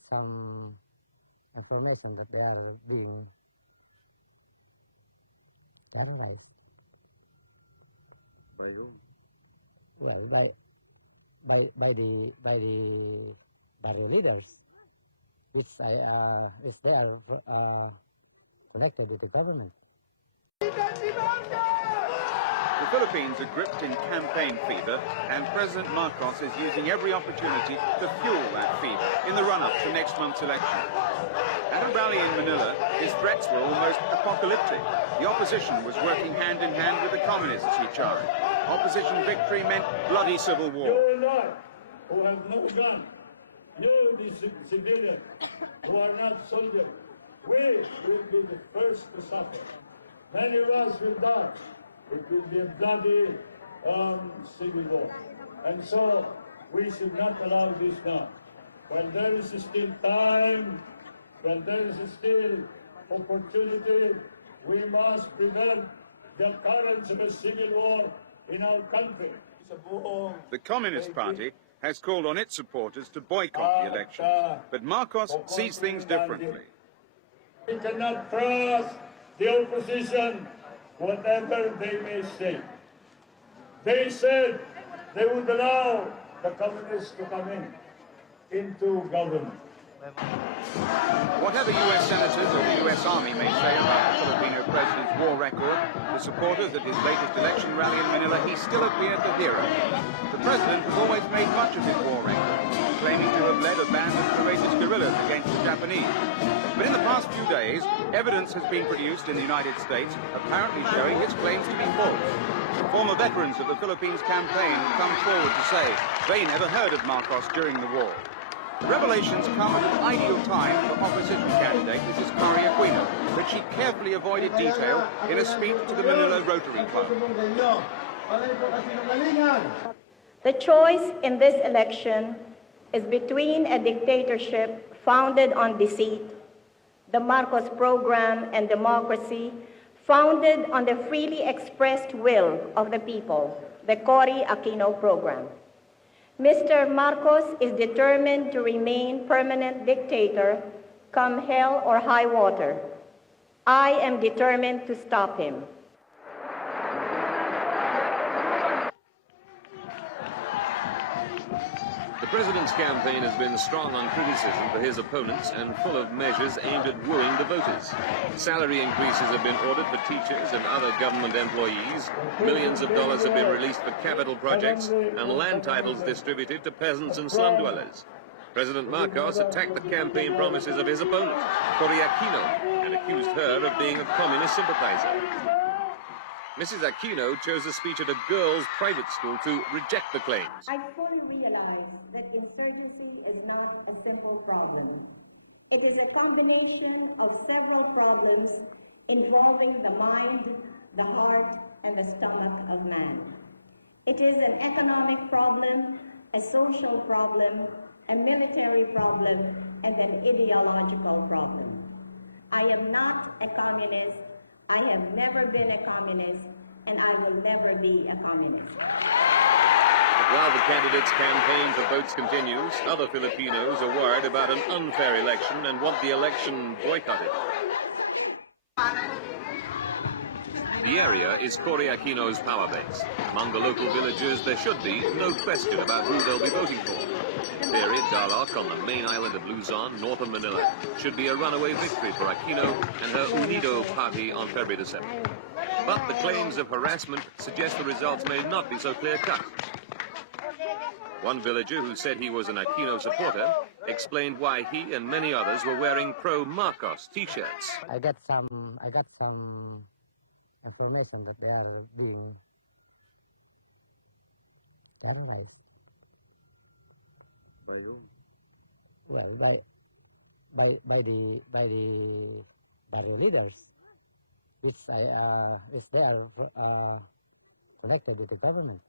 some information that they are being terrorized. By whom? Well, by the barrio leaders, which they are connected with the government. You and I, who have no gun, you, the civilians, who are not soldiers, we will be the first to suffer. Many of us will die. It will be a bloody civil war. And so we should not allow this now. While there is still time, while there is still opportunity, we must prevent the occurrence of a civil war in our country. Sa buong daigdig. At kukunti rin din. We cannot trust the opposition, whatever they may say. They said they would allow the communists to come into government. Kaya nga, ako'y nandito ngayon, nagsusubong sa inyo. Palay po kasi ng galingan. The choice in this election is between a dictatorship founded on deceit, the Marcos program and democracy founded on the freely expressed will of the people, the Cory Aquino program. Mr. Marcos is determined to remain permanent dictator, come hell or high water. I am determined to stop him. Facing danger not only from communism, but from the ignorant of the people. I fully realize that insurgency is not a simple problem. It is a combination of several problems involving the mind, the heart, and the stomach of man. It is an economic problem, a social problem, a military problem, and an ideological problem. I am not a communist, I have never been a communist, and I will never be a communist. Bueno, pues vaya bueno. I got some information that they are being terrorized. By whom? Well, by the barrio leaders, which they are connected with the government.